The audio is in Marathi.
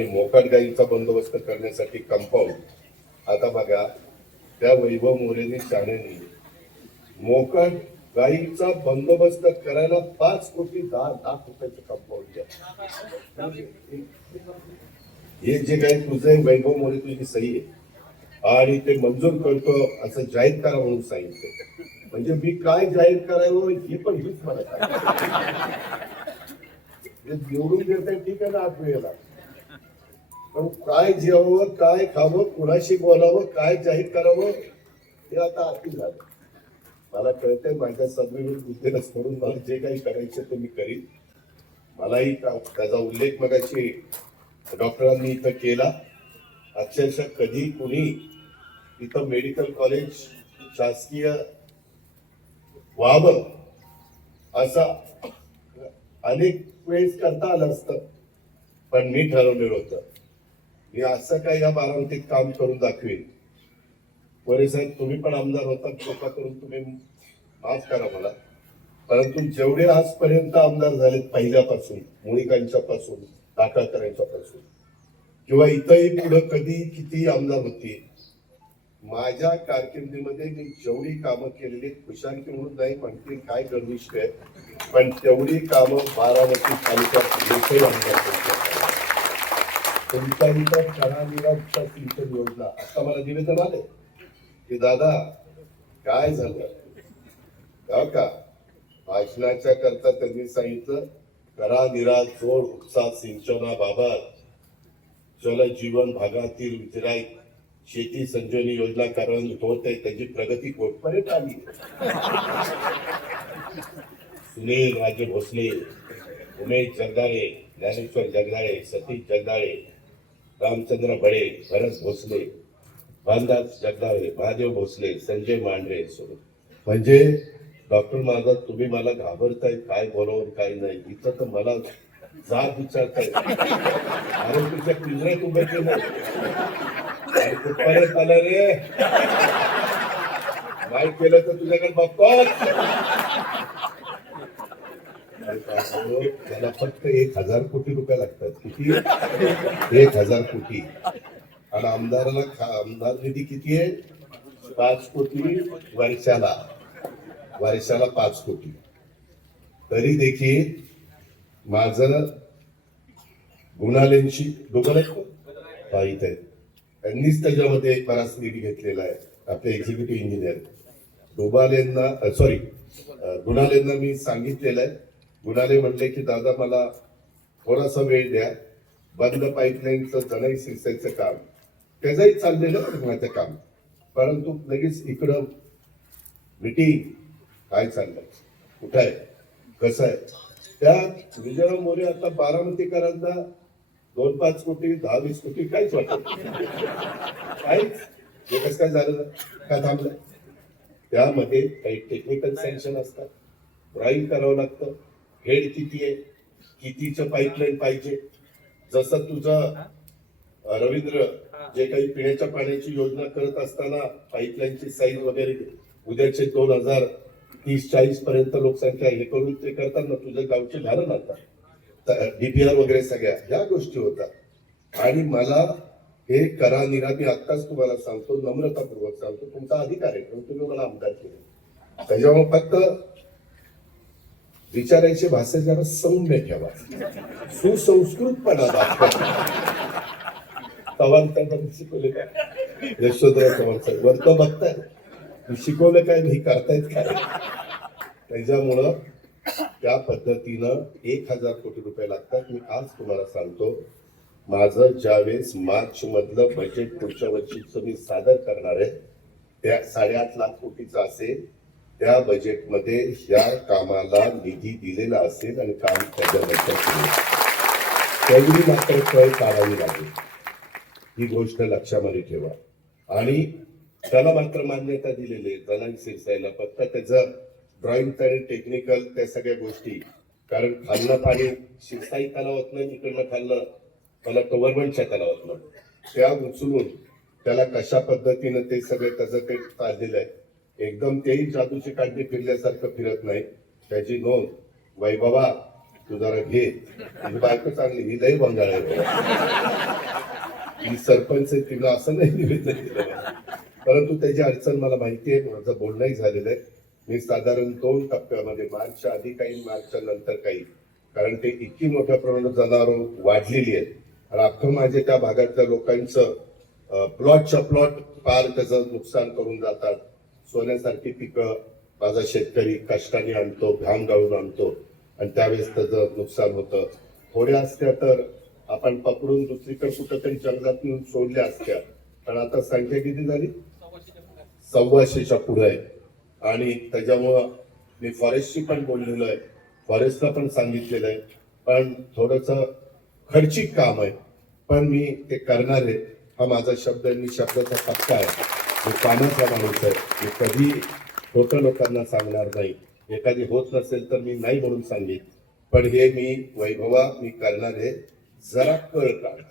मोकाट गाईचा बंदोबस्त करण्यासाठी कंपाऊंड आता बघा त्या वैभव मोरेने शाळेने मोकाट गाईचा बंदोबस्त करायला पाच कोटी दहा लाख रुपयाचं कंपाऊंड द्या हे जे काही तुझं वैभव मोरे तुझी सही आहे. आणि ते मंजूर करतो असं जाहीर करा म्हणून सांगितलं. म्हणजे मी काय जाहीर करावं हे पण हीच मला निवडून देत ठीक आहे ना आठ वेळेला पण काय जेवावं काय खावं कुणाशी बोलावं काय जाहीर करावं हे आता आधी झालं. मला कळतंय माझ्या सद्विवेक बुद्धीलाच म्हणून मला जे काही करायचं ते मी करीन. मलाही त्याचा उल्लेख मगाशी डॉक्टरांनी इथं केला. अक्षरशः कधी कुणी इथं मेडिकल कॉलेज शासकीय व्हावं असा अनेक वेळेस करता आलं असतं. पण मी ठरवलेलं होतं. मी असं काय या बारामतीत काम करून दाखवेन. वरे साहेब तुम्ही पण आमदार होता कृपा करून तुम्ही माफ करा मला. परंतु जेवढे आजपर्यंत आमदार झालेत पहिल्यापासून मुळिकांच्यापासून पासून पासून किंवा इथंही पुढं कधी किती आमदार होती माझ्या कारकिर्दीमध्ये मी जेवढी कामं केलेली खुशांकी म्हणून नाही म्हणते काय गर्विष्ट आहे पण तेवढी कामं बारामती तालुक्यात कोणत्याही आमदार सिंचन योजना आता मला निवेदन आले की दादा काय झालं? हो का? भाषणाच्या करता त्यांनी सांगितलं करा निरा जोड उपसा सिंचनाबाबत जल जीवन भागातील वितराईत शेती संजीवनी योजना कारण होत आहे त्याची प्रगती कुठपर्यंत आली. सुनील राजे भोसले उमेश जगदाळे ज्ञानेश्वर जगदाळे सतीश जगदाळे रामचंद्र बडे भरत भोसले भानदास जगदाळे महादेव भोसले संजय मांढरे म्हणजे? डॉक्टर माझा तुम्ही मला घाबरताय काय बोलावं काय नाही इथं तर मला जाब विचारताय अरे तुझ्या पिंजऱ्यात उभे केलं अरे कुठपर्यंत आलं रे. नाही केलं तर तुझ्याकडे बघतोच. बाबा, त्याला फक्त एक हजार कोटी रुपये लागतात. किती? एक हजार कोटी. आणि आमदाराला आमदार निधी किती आहे? पाच कोटी वर्षाला. वर्षाला पाच कोटी. तरी देखील माझं गुणालेंशी दोघं आहेत आहेत. त्यांनीच त्याच्यामध्ये बराच निधी घेतलेला आहे. आपले एक्झिक्युटिव्ह इंजिनियर डोबालेंना सॉरी गुणालेंना मी सांगितलेलं आहे. गुणाले म्हणले की दादा मला थोडासा वेळ द्या. बंद पाईपलाईनचं जणाई सिरसायचं काम. त्याचंही चाललेलं बरं काम. परंतु लगेच इकडं मिटिंग काय चाललंय? कुठं आहे? कसं आहे? त्या विजयराव मोरे आता बारामतीकरांना दोन पाच कोटी दहा वीस कोटी काहीच वाटत काहीच. हे कसं काय झालं? का थांबलं? त्यामध्ये काही टेक्निकल सँक्शन असतात. ड्रॉइंग करावं लागतं. हेड किती आहे. कितीचं पाईपलाईन पाहिजे? जसं तुझं रवींद्र जे काही पिण्याच्या पाण्याची योजना करत असताना पाईपलाईनची साईज वगैरे उद्याचे दोन हजार तीस चाळीस पर्यंत लोकसंख्या हे करून ते करतात ना. तुझ्या गावचे ना आता डीपीआर वगैरे सगळ्या ह्या गोष्टी होतात. आणि मला हे करा निरा मी आत्ताच तुम्हाला सांगतो नम्रतापूर्वक सांगतो. तुमचा अधिकार आहे पण तुम्ही मला आमदार केले. त्याच्यामुळे फक्त विचारायची भाषा जरा सौम्य ठेवा. सुसंस्कृतपणा दाखवा. चव्हाण साहेबांनी शिकवले काय? यशोधरा चव्हाण साहेब वर बघताय. मी शिकवलं काय? नाही करतायत काय? त्याच्यामुळं त्या पद्धतीनं एक हजार कोटी रुपये लागतात. मी आज तुम्हाला सांगतो माझं ज्यावेळेस मार्च मधलं बजेट पुढच्या वर्षीचं मी सादर करणार आहे त्या साडेआठ लाख कोटीचं असेल. त्या बजेटमध्ये या कामाला निधी दिलेला असेल आणि काम त्याच्यानंतर तेवढी मात्र कळ काढावी लागेल. ही गोष्ट लक्षामध्ये ठेवा. आणि त्याला मात्र मान्यता दिलेली आहे. जनांग सिरसाईला फक्त त्याचं ड्रॉइंग आणि टेक्निकल त्या सगळ्या गोष्टी. कारण खाल्लं पाणी शिरसाई तलावातनं इकडनं खाल्लं मला गव्हर्नमेंटच्या तलावातनं. त्या उचलून त्याला कशा पद्धतीनं ते सगळे त्याचं ते चाललेलं आहे एकदम तेही जादूची काढणी फिरल्यासारखं फिरत नाही. त्याची नोंद वैभवा तू जरा घे. तुझी बायको चांगली ही लई बंगाळ आहे ही सरपंच तिला असं नाही निवेदन केलं परंतु त्याची अडचण मला माहिती आहे माझं बोलणंही झालेलं आहे. मी साधारण दोन टप्प्यामध्ये मार्चच्या आधी काही मार्चच्या नंतर काही. कारण ते इतकी मोठ्या प्रमाणात जनावरं वाढलेली आहेत. आणि अख्खं माझे त्या भागातल्या लोकांचं प्लॉटच्या प्लॉट फार त्याचं नुकसान करून जातात. सोन्यासारखी पिकं माझा शेतकरी कष्टाने आणतो घाम गाळून आणतो. आणि त्यावेळेस त्याचं नुकसान होतं. थोड्या असत्या तर आपण पकडून दुसरीकडे कुठं तरी जंगलात नेऊन सोडल्या असत्या. पण आता संख्या किती झाली? सव्वाशेच्या पुढे आहे. आणि त्याच्यामुळं मी फॉरेस्टशी पण बोललेलो आहे. फॉरेस्टला पण सांगितलेलं आहे. पण थोडस खर्चिक काम आहे. पण मी ते करणार आहे. हा माझा शब्द मी शब्दाचा पक्का आहे. हे कामाचा माणूस आहे मी कधी खोटं लोकांना सांगणार नाही. एखादी होत नसेल तर मी नाही म्हणून सांगेन. पण हे मी वैभवा मी करणार आहे. जरा कळ काढ.